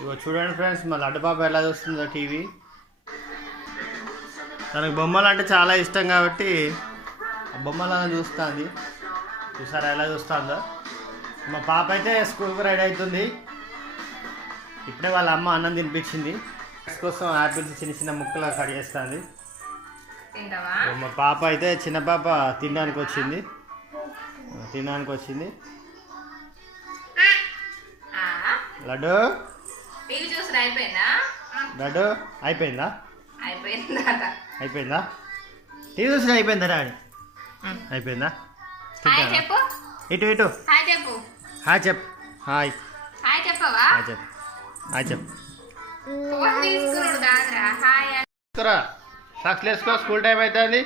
ఇగో చూడండి ఫ్రెండ్స్, మా లడ్డు పాప ఎలా చూస్తుందో టీవీ. తనకు బొమ్మలు అంటే చాలా ఇష్టం కాబట్టి ఆ బొమ్మలను చూస్తుంది. చూసారా ఎలా చూస్తుందో. మా పాప అయితే స్కూల్కి రెడీ అవుతుంది. ఇప్పుడే వాళ్ళ అమ్మ అన్నం తినిపించింది. కోసం యాపిల్స్ చిన్న చిన్న ముక్కలు కట్ చేస్తుంది. మా పాప అయితే చిన్న పాప తినడానికి వచ్చింది. లడ్డు లడ్డు అయిపోయిందా? టీవీ చూసి అయిపోయిందా డాడీ? అయిపోయిందా? ఇటు ఇటు హాయ్ చెప్పు. హాయ్ చెప్పు. సాక్స్లు వేసుకో, స్కూల్ టైం అవుతుంది.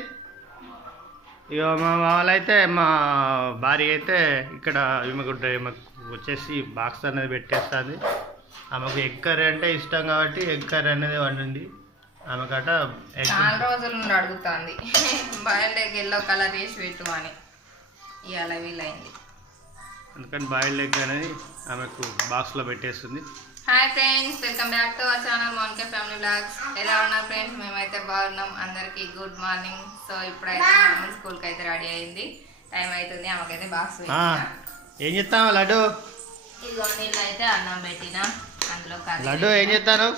ఇక మా వాళ్ళైతే మా భార్య అయితే ఇక్కడ ఈమెకు వచ్చేసి బాక్స్ అనేది పెట్టేస్తుంది. ఆమెకు ఎగ్ కర్రీ అంటే ఇష్టం కాబట్టి ఎగ్ కర్రీ అనేది వండింది. ఆమెకట చాలా రోజుల నుండి అడుగుతుంది బాయిల్డ్ ఎగ్ ఎల్లో కలర్ వేసి పెట్టమని. ఇవాళ వీలైంది, అందుకని బాయిల్డ్ ఎగ్ అనేది ఆమెకు బాక్స్లో పెట్టేస్తుంది. Hi friends, welcome back to our channel Monica family blogs. ఎలా ఉన్నారు ఫ్రెండ్స్? మేమైతే బాగున్నాం. అందరికీ గుడ్ మార్నింగ్. సో ఇప్పుడైతే మమ్మీ స్కూల్కి అయితే రెడీ అయింది. టైం అవుతుంది. ఆమెకైతే బాక్స్ ఏం చెప్తాను లడ్డు? ఇదిగో నీళ్ళు అయితే అన్నం పెట్టిన, అందులో లడ్డు ఏం చెప్తాను?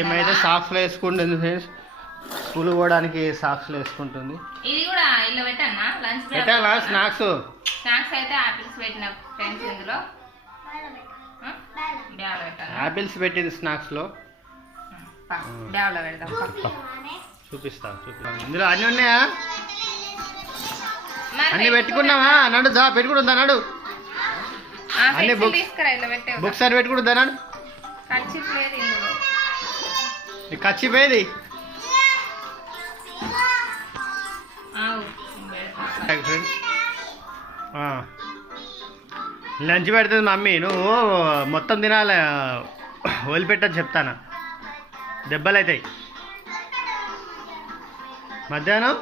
ఈమె సాక్స్లు వేసుకుంటుంది ఫ్రెండ్స్. స్కూల్ పోవడానికి సాక్స్లు వేసుకుంటుంది. ఇది కూడా ఇలా పెట్టానా లంచ్ పెట్టాలా? స్నాక్స్ అయితే ఆపిల్స్ పెట్టిన ఫ్రెండ్స్. ఇందులో ఆపిల్స్ పెట్టింది స్నాక్స్ లో. చూపిస్తాను. ఇందులో అన్ని ఉన్నాయా? అన్ని పెట్టుకున్నావా? నడు దా పెట్టుకుంటుందా? నడు అన్ని బుక్స్ అని పెట్టుకుంటుందా? నడు కచ్చిపోయేది. లంచ్ పెడుతుంది మమ్మీ. నువ్వు మొత్తం తినాలి, వదిలిపెట్టని చెప్తాను. దెబ్బలు అవుతాయి. మధ్యాహ్నం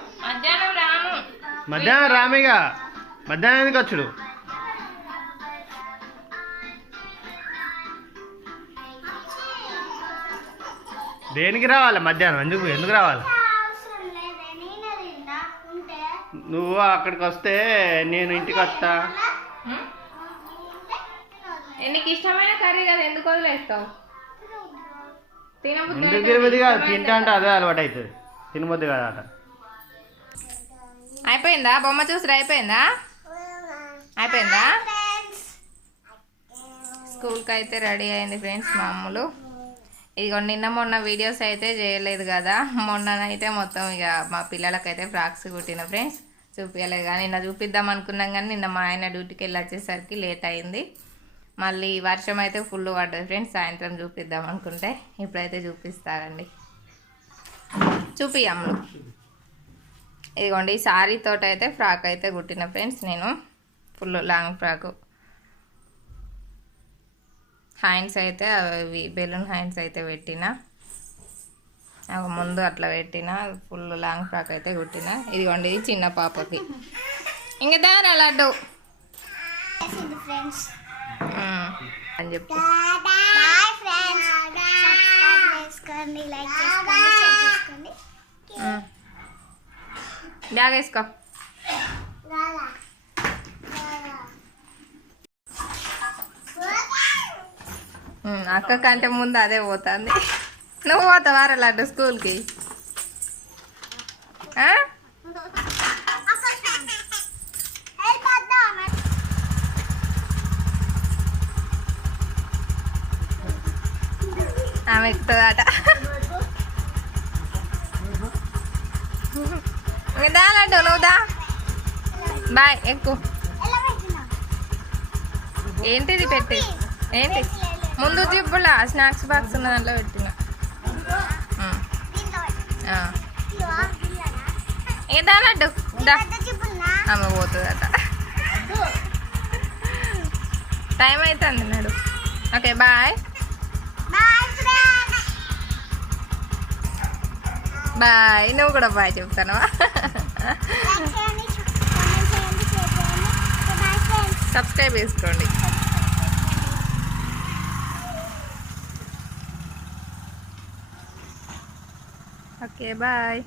రామిగా. మధ్యాహ్నం ఎందుకు వచ్చుడు? దేనికి రావాలి మధ్యాహ్నం? ఎందుకు రావాలి? నువ్వు అక్కడికి వస్తే నేను ఇంటికి వస్తా. నీకు ఇష్టమైన కర్రీ కదా, ఎందుకు వదిలేస్తావు? ఎందుకు తినబుద్ది కాదు, తింటా అంటే అదే అలవాటు అవుతుంది. తినబుద్ది కాదు అట. అయిపోయిందా బొమ్మ చూసి? అయిపోయిందా? స్కూల్కి అయితే రెడీ అయింది ఫ్రెండ్స్ మా అమ్ములు. ఇదిగో నిన్న మొన్న వీడియోస్ అయితే చేయలేదు కదా, మొన్ననైతే మొత్తం ఇక మా పిల్లలకైతే ఫ్రాక్స్ కుట్టిన ఫ్రెండ్స్. చూపించలేదు కానీ నిన్న చూపిద్దాం అనుకున్నాం, కానీ నిన్న మా ఆయన డ్యూటీకి వెళ్ళి వచ్చేసరికి లేట్ అయింది. మళ్ళీ వర్షం అయితే ఫుల్ పడ్డది ఫ్రెండ్స్. సాయంత్రం చూపిద్దాం అనుకుంటే ఇప్పుడైతే చూపిస్తారండి. చూపియమ్ములు. ఇదిగోండి ఈ శారీ తోట అయితే ఫ్రాక్ అయితే కుట్టిన ఫ్రెండ్స్ నేను. Full long frock. హ్యాండ్స్ అయితే అవి బెలూన్ హ్యాండ్స్ అయితే పెట్టిన, ముందు అట్లా పెట్టిన. ఫుల్ లాంగ్ ఫ్రాక్ అయితే కుట్టిన. ఇదిగోండి ఇది చిన్న పాపకి. ఇంకా దాని లడ్డు అని చెప్పు. బ్యాగ్ వేసుకో. అక్క కంటే ముందు అదే పోతుంది. నువ్వు పోతావారా లడ్డు స్కూల్కి? ఆమె ఎక్కుతుందట. దా లడ్డు నువ్వు దా. బాయ్ ఎక్కు. ఏంటిది పెట్టి? ఏంటి ముందు జిప్పులా స్నాక్స్ బాక్స్ ఉన్న దాంట్లో పెట్టిన. ఏదా లడ్డు దా. ఆమె పోతుందట. టైం అవుతుంది నాడు. Okay bye. బాయ్. నువ్వు కూడా బాయ్ చెప్తాను. సబ్స్క్రైబ్ చేసుకోండి. Okay bye.